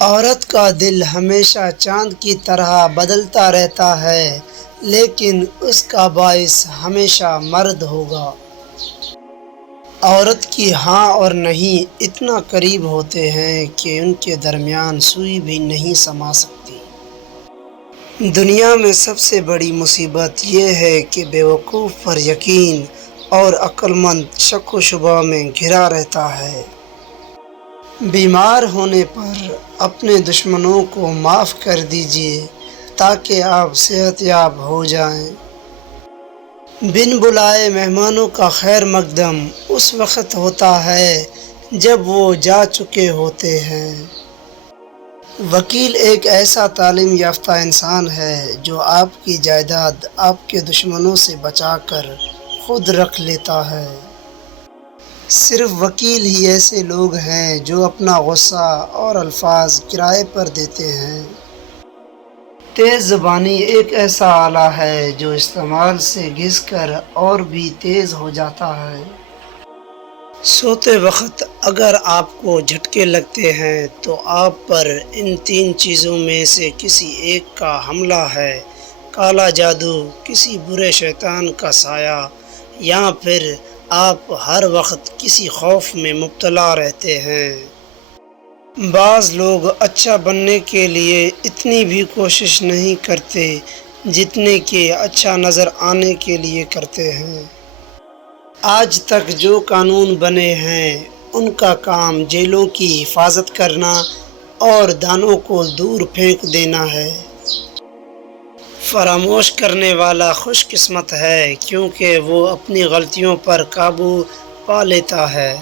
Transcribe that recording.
عورت کا دل ہمیشہ چاند کی طرح بدلتا رہتا ہے، لیکن اس کا باعث ہمیشہ مرد ہوگا۔ عورت کی ہاں اور نہیں اتنا قریب ہوتے ہیں کہ ان کے درمیان سوئی بھی نہیں سما سکتی۔ دنیا میں سب سے بڑی مصیبت یہ ہے کہ بیوقوف پر یقین اور عقل مند شک و شبہ میں گھرا رہتا ہے۔ بیمار ہونے پر اپنے دشمنوں کو معاف کر دیجیے تاکہ آپ صحت یاب ہو جائیں۔ بن بلائے مہمانوں کا خیر مقدم اس وقت ہوتا ہے جب وہ جا چکے ہوتے ہیں۔ وکیل ایک ایسا تعلیم یافتہ انسان ہے جو آپ کی جائیداد آپ کے دشمنوں سے بچا کر خود رکھ لیتا ہے۔ صرف وکیل ہی ایسے لوگ ہیں جو اپنا غصہ اور الفاظ کرائے پر دیتے ہیں۔ تیز زبانی ایک ایسا آلہ ہے جو استعمال سے گھس کر اور بھی تیز ہو جاتا ہے۔ سوتے وقت اگر آپ کو جھٹکے لگتے ہیں تو آپ پر ان 3 چیزوں میں سے کسی ایک کا حملہ ہے: کالا جادو، کسی برے شیطان کا سایہ، یا پھر آپ ہر وقت کسی خوف میں مبتلا رہتے ہیں۔ بعض لوگ اچھا بننے کے لیے اتنی بھی کوشش نہیں کرتے جتنے کہ اچھا نظر آنے کے لیے کرتے ہیں۔ آج تک جو قانون بنے ہیں ان کا کام جیلوں کی حفاظت کرنا اور دانوں کو دور پھینک دینا ہے۔ فراموش کرنے والا خوش قسمت ہے کیونکہ وہ اپنی غلطیوں پر قابو پا لیتا ہے۔